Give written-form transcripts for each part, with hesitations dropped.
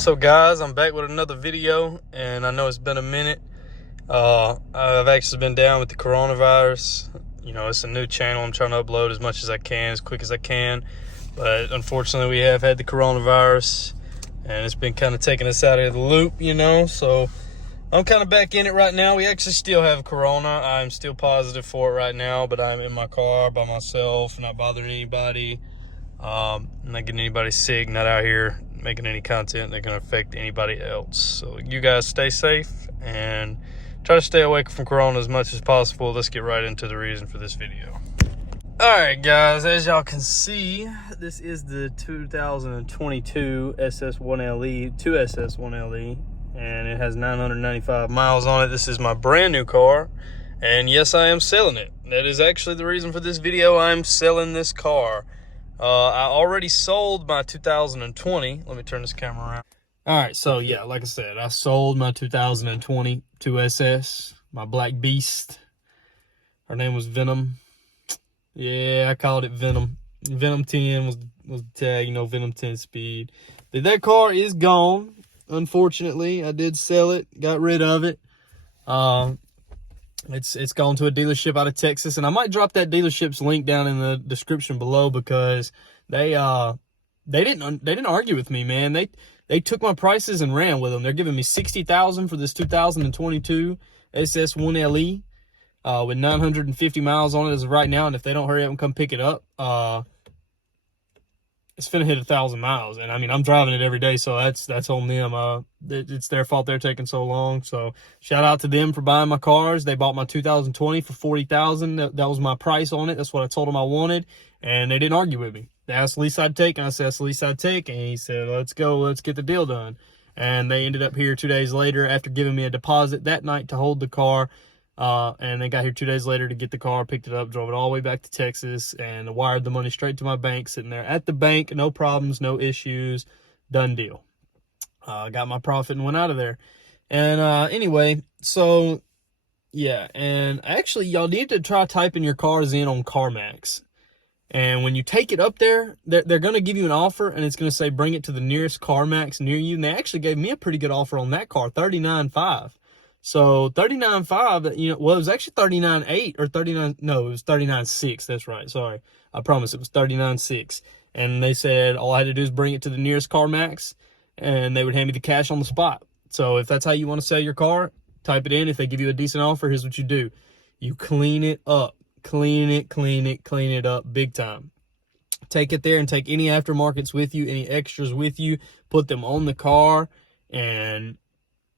What's up, guys? I'm back with another video, and I know it's been a minute. I've actually been down with the coronavirus. You know, it's a new channel. I'm trying to upload as much as I can, as quick as I can, but unfortunately we have had the coronavirus, and it's been kind of taking us out of the loop, you know. So I'm kind of back in it right now. We actually still have corona. I'm still positive for it right now, but I'm in my car by myself, not bothering anybody. Not getting anybody sick, not out here making any content that can affect anybody else. So you guys stay safe and try to stay away from corona as much as possible. Let's get right into the reason for this video. Alright guys, as y'all can see, this is the 2022 SS1LE, 2SS1LE, and it has 995 miles on it. This is my brand new car, and yes, I am selling it. That is actually the reason for this video. I'm selling this car. I already sold my 2020. Let me turn this camera around. All right, so yeah, like I said, I sold my 2020 2SS, my black beast. Her name was Venom. Yeah, I called it Venom. Venom 10 was the tag, you know, Venom 10 speed. That car is gone, unfortunately. I did sell it, got rid of it. It's gone to a dealership out of Texas, and I might drop that dealership's link down in the description below, because they didn't argue with me, man. They took my prices and ran with them. They're giving me $60,000 for this 2022 SS1LE with 950 miles on it as of right now, and if they don't hurry up and come pick it up, it's finna hit 1,000 miles. And I mean, I'm driving it every day, so that's on them. It's their fault they're taking so long. So shout out to them for buying my cars. They bought my 2020 for $40,000. That was my price on it. That's what I told them I wanted, and they didn't argue with me. They asked the least I'd take, and I said that's the least I'd take, and he said, let's go, let's get the deal done. And they ended up here 2 days later after giving me a deposit that night to hold the car. And they got here 2 days later to get the car, picked it up, drove it all the way back to Texas, and wired the money straight to my bank, sitting there at the bank, no problems, no issues, done deal. Got my profit and went out of there. And anyway, so yeah, and actually y'all need to try typing your cars in on CarMax. And when you take it up there, they're going to give you an offer, and it's going to say bring it to the nearest CarMax near you. And they actually gave me a pretty good offer on that car, $39,500. So $39,500, you know, well, it was actually $39,800 or no, it was $39,600. That's right. Sorry. I promise it was $39,600. And they said all I had to do is bring it to the nearest CarMax, and they would hand me the cash on the spot. So if that's how you want to sell your car, type it in. If they give you a decent offer, here's what you do. You clean it up. Clean it up big time. Take it there and take any aftermarkets with you, any extras with you, put them on the car, and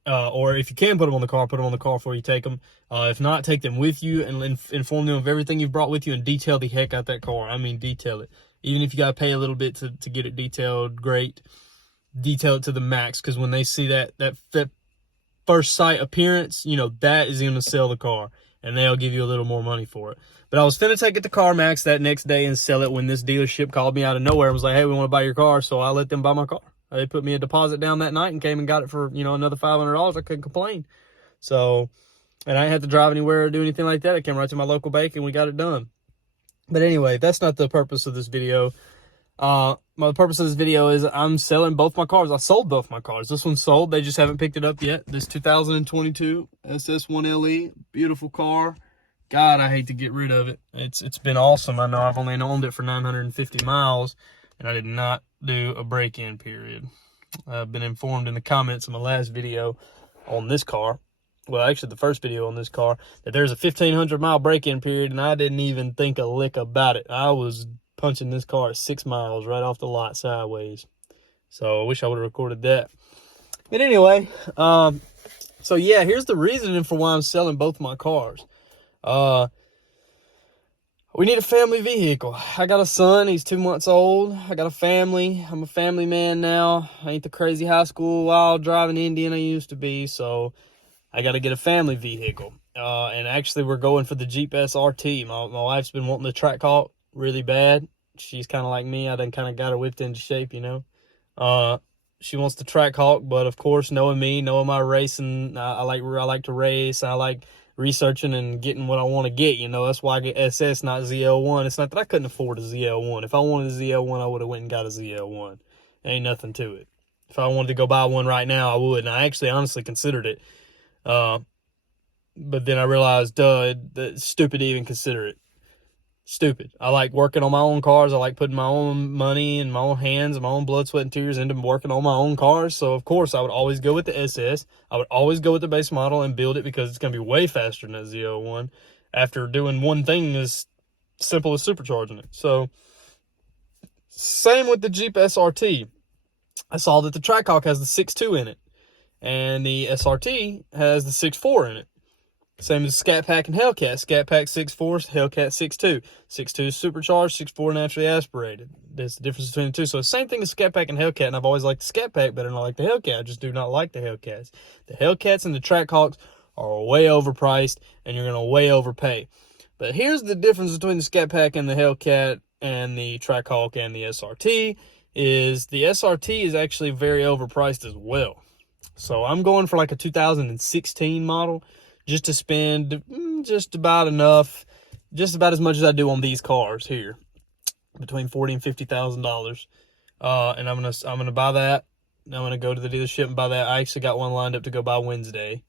or if you can put them on the car, put them on the car before you take them. If not, take them with you and inform them of everything you've brought with you, and detail the heck out that car. I mean, detail it. Even if you got to pay a little bit to get it detailed, great. Detail it to the max, because when they see that first sight appearance, you know, that is going to sell the car, and they'll give you a little more money for it. But I was finna take it to CarMax that next day and sell it when this dealership called me out of nowhere and was like, hey, we want to buy your car. So I let them buy my car. They put me a deposit down that night and came and got it for, you know, another $500. I couldn't complain. So, and I didn't have to drive anywhere or do anything like that. I came right to my local bank and we got it done. But anyway, that's not the purpose of this video. The purpose of this video is I'm selling both my cars. I sold both my cars. This one's sold. They just haven't picked it up yet. This 2022 SS1LE, beautiful car. God, I hate to get rid of it. It's been awesome. I know I've only owned it for 950 miles, and I did not do a break-in period. I've been informed in the comments of my last video on this car, well, actually the first video on this car, that there's a 1,500 mile break-in period, and I didn't even think a lick about it. I was punching this car at 6 miles right off the lot sideways. So I wish I would have recorded that. But anyway, so yeah, here's the reasoning for why I'm selling both my cars. We need a family vehicle. I got a son, he's 2 months old. I got a family. I'm a family man now. I ain't the crazy high school wild driving Indian I used to be, so I got to get a family vehicle. And actually we're going for the Jeep SRT. My wife's been wanting the Trackhawk really bad. She's kind of like me. I done kind of got her whipped into shape, you know. She wants the Trackhawk, but of course, knowing me, knowing my racing, I like to race. I like researching and getting what I want to get, you know. That's why I get SS, not ZL1. It's not that I couldn't afford a ZL1. If I wanted a ZL1, I would have went and got a ZL1. Ain't nothing to it. If I wanted to go buy one right now, I would. And I actually honestly considered it. But then I realized, it's stupid to even consider it. Stupid. I like working on my own cars. I like putting my own money and my own hands and my own blood, sweat, and tears into working on my own cars. So, of course, I would always go with the SS. I would always go with the base model and build it because it's going to be way faster than the Z01 after doing one thing as simple as supercharging it. So, same with the Jeep SRT. I saw that the Trackhawk has the 6.2 in it, and the SRT has the 6.4 in it. Same as Scat Pack and Hellcat. Scat Pack 6.4, Hellcat 6.2. 6.2 is supercharged, 6.4 naturally aspirated. That's the difference between the two. So the same thing as Scat Pack and Hellcat, and I've always liked the Scat Pack better than I like the Hellcat. I just do not like the Hellcats. The Hellcats and the Trackhawks are way overpriced, and you're going to way overpay. But here's the difference between the Scat Pack and the Hellcat and the Trackhawk and the SRT, is the SRT is actually very overpriced as well. So I'm going for like a 2016 model, just to spend just about enough, just about as much as I do on these cars here, between $40,000 and $50,000. And I'm gonna buy that. I'm gonna go to the dealership and buy that. I actually got one lined up to go by Wednesday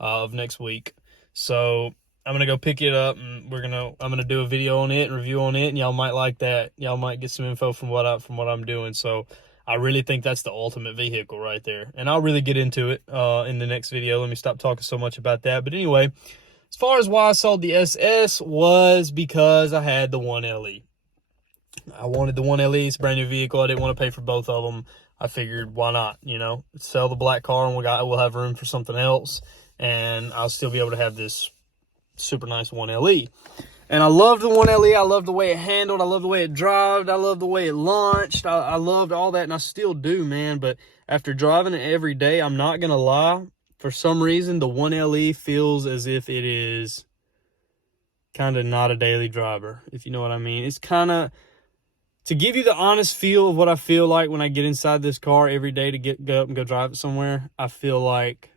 of next week. So I'm gonna go pick it up, and I'm gonna do a video on it and review on it, and y'all might like that. Y'all might get some info from what I'm doing. So I really think that's the ultimate vehicle right there. And I'll really get into it in the next video. Let me stop talking so much about that. But anyway, as far as why I sold the SS was because I had the 1LE. I wanted the 1LE. It's a brand new vehicle. I didn't want to pay for both of them. I figured, why not? You know, sell the black car, and we'll have room for something else. And I'll still be able to have this super nice 1LE. And I loved the 1LE. I loved the way it handled. I loved the way it drove. I loved the way it launched. I loved all that, and I still do, man. But after driving it every day, I'm not going to lie, for some reason, the 1LE feels as if it is kind of not a daily driver, if you know what I mean. It's kind of, to give you the honest feel of what I feel like when I get inside this car every day to go up and go drive it somewhere, I feel like,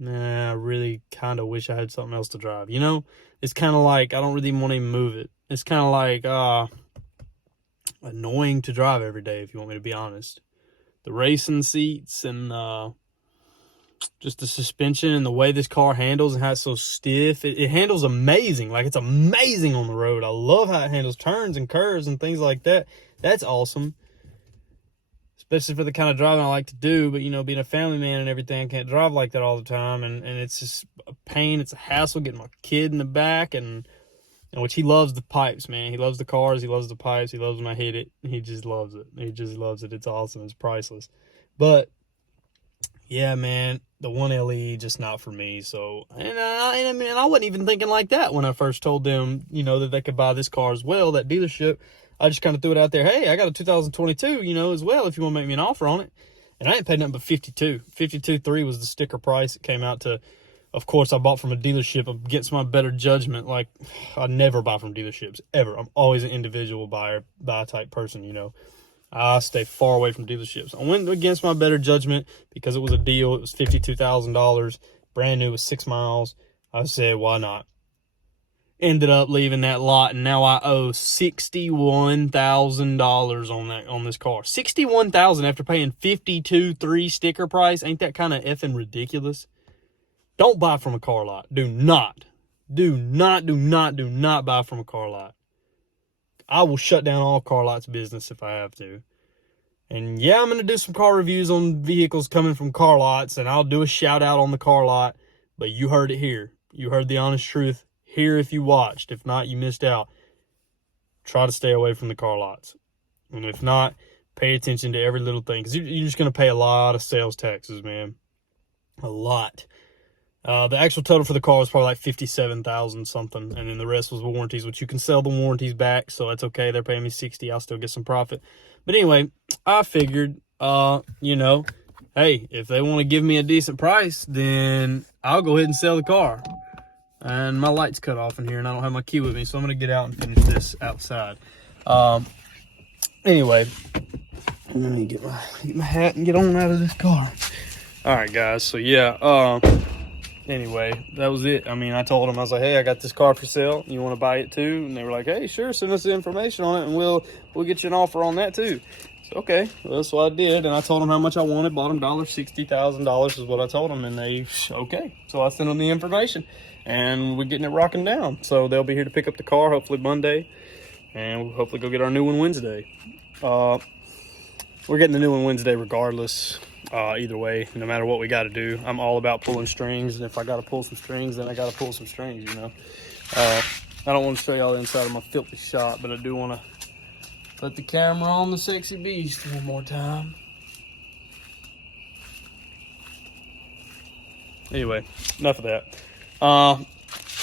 I really kind of wish I had something else to drive, you know? It's kind of like I don't really want to even move it. It's kind of like annoying to drive every day, if you want me to be honest. The racing seats and just the suspension and the way this car handles and how it's so stiff. It handles amazing. Like, it's amazing on the road. I love how it handles turns and curves and things like that. That's awesome. Especially for the kind of driving I like to do. But, you know, being a family man and everything, I can't drive like that all the time. And it's just a pain. It's a hassle getting my kid in the back. And which he loves the pipes, man. He loves the cars. He loves the pipes. He loves when I hit it. He just loves it. He just loves it. It's awesome. It's priceless. But, yeah, man, the 1LE just not for me. So, and I wasn't even thinking like that when I first told them, you know, that they could buy this car as well, that dealership. I just kind of threw it out there. Hey, I got a 2022, you know, as well, if you want to make me an offer on it. And I ain't paid nothing but $52. $52.3 was the sticker price. It came out to, of course, I bought from a dealership against my better judgment. Like, I never buy from dealerships, ever. I'm always an individual buy type person, you know. I stay far away from dealerships. I went against my better judgment because it was a deal. It was $52,000. Brand new, with 6 miles. I said, why not? Ended up leaving that lot, and now I owe $61,000 on this car. $61,000 after paying $52.3 sticker price. Ain't that kind of effing ridiculous? Don't buy from a car lot. Do not buy from a car lot. I will shut down all car lots business if I have to. And yeah, I'm going to do some car reviews on vehicles coming from car lots, and I'll do a shout out on the car lot. But you heard it here. You heard the honest truth here if you watched. If not, you missed out. Try to stay away from the car lots. And if not, pay attention to every little thing, because you're just going to pay a lot of sales taxes, man. A lot. The actual total for the car was probably like $57,000 something, and then the rest was warranties, which you can sell the warranties back, so that's okay. They're paying me $60. I'll still get some profit. But anyway, I figured, you know, hey, if they want to give me a decent price, then I'll go ahead and sell the car. And my light's cut off in here, and I don't have my key with me, so I'm going to get out and finish this outside. Anyway, I'm going to get my hat and get on out of this car. All right, guys, so yeah, anyway, that was it. I mean, I told them, I was like, hey, I got this car for sale. You want to buy it too? And they were like, hey, sure, send us the information on it, and we'll get you an offer on that too. So, okay, well, that's what I did. And I told them how much I wanted, bought them $60,000 is what I told them. And they, okay. So I sent them the information and we're getting it rocking down. So they'll be here to pick up the car, hopefully Monday. And we'll hopefully go get our new one Wednesday. We're getting the new one Wednesday regardless. Either way, no matter what we got to do, I'm all about pulling strings. And if I got to pull some strings, then I got to pull some strings, you know. I don't want to show y'all the inside of my filthy shop, but I do want to put the camera on the sexy beast one more time. Anyway, enough of that. I'm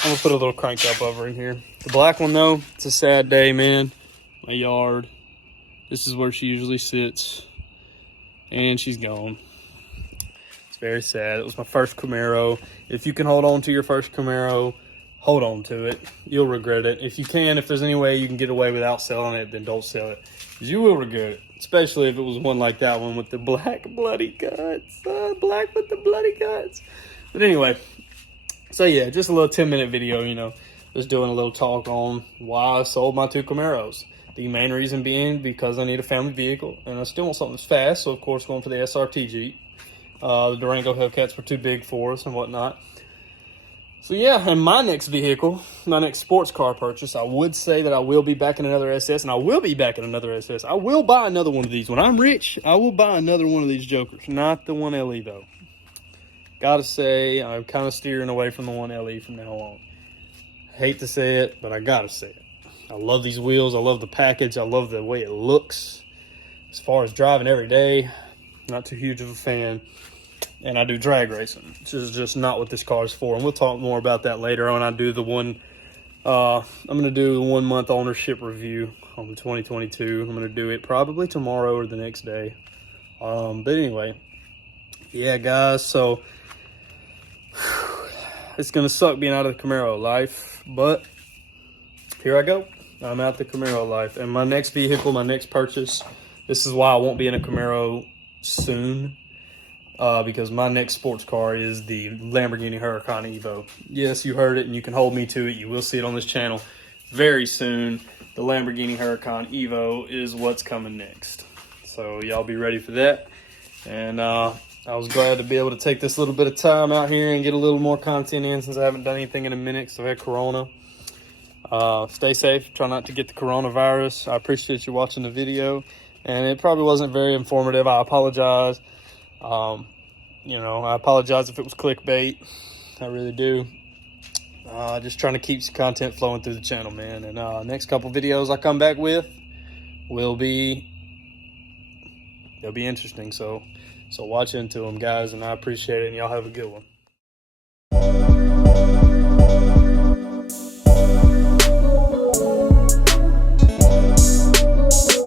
going to put a little crank up over in here. The black one, though, it's a sad day, man. My yard. This is where she usually sits. And she's gone. It's very sad. It was my first Camaro. If you can hold on to your first Camaro, hold on to it. You'll regret it. If you can, if there's any way you can get away without selling it, then don't sell it. Because you will regret it. Especially if it was one like that one with the black bloody guts. Black with the bloody guts. But anyway, so yeah, just a little 10-minute video, you know. Just doing a little talk on why I sold my 2 Camaros. The main reason being because I need a family vehicle, and I still want something that's fast, so of course going for the SRT Jeep. The Durango Hellcats were too big for us and whatnot. So yeah, and my next vehicle, my next sports car purchase, I would say that I will be back in another SS, and I will be back in another SS. I will buy another one of these. When I'm rich, I will buy another one of these jokers, not the 1LE though. Gotta say, I'm kind of steering away from the 1LE from now on. Hate to say it, but I gotta say it. I love these wheels. I love the package. I love the way it looks. As far as driving every day, not too huge of a fan. And I do drag racing, which is just not what this car is for. And we'll talk more about that later on. I do the one, I'm going to do the 1 month ownership review on the 2022. I'm going to do it probably tomorrow or the next day. But anyway, yeah, guys. So it's going to suck being out of the Camaro life, but here I go. I'm out the Camaro life. And my next vehicle, my next purchase, this is why I won't be in a Camaro soon, because my next sports car is the Lamborghini Huracan Evo. Yes, you heard it, and you can hold me to it. You will see it on this channel very soon. The Lamborghini Huracan Evo is what's coming next. So y'all be ready for that. And I was glad to be able to take this little bit of time out here and get a little more content in, since I haven't done anything in a minute because I've had Corona. Stay safe. Try not to get the coronavirus. I appreciate you watching the video, and it probably wasn't very informative. I apologize. You know, I apologize if it was clickbait. I really do. Just trying to keep some content flowing through the channel, man. And next couple videos I come back with they'll be interesting. So watch into them, guys, and I appreciate it. And y'all have a good one.